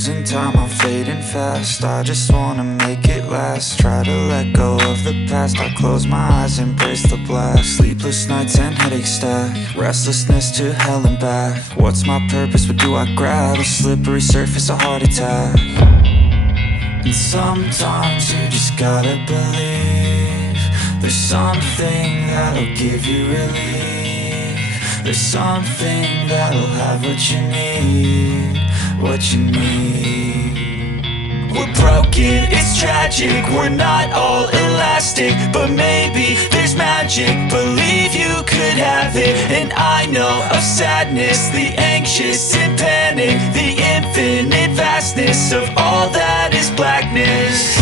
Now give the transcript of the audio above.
losing time, I'm fading fast. I just wanna make it last. Try to let go of the past. I close my eyes, embrace the blast. Sleepless nights and headaches stack. Restlessness to hell and back. What's my purpose, what do I grab? A slippery surface, a heart attack. And sometimes you just gotta believe there's something that'll give you relief. There's something that'll have what you need, what you need. We're broken, it's tragic, we're not all elastic, but maybe there's magic, believe you could have it. And I know of sadness, the anxious and panic, the infinite vastness of all that is blackness.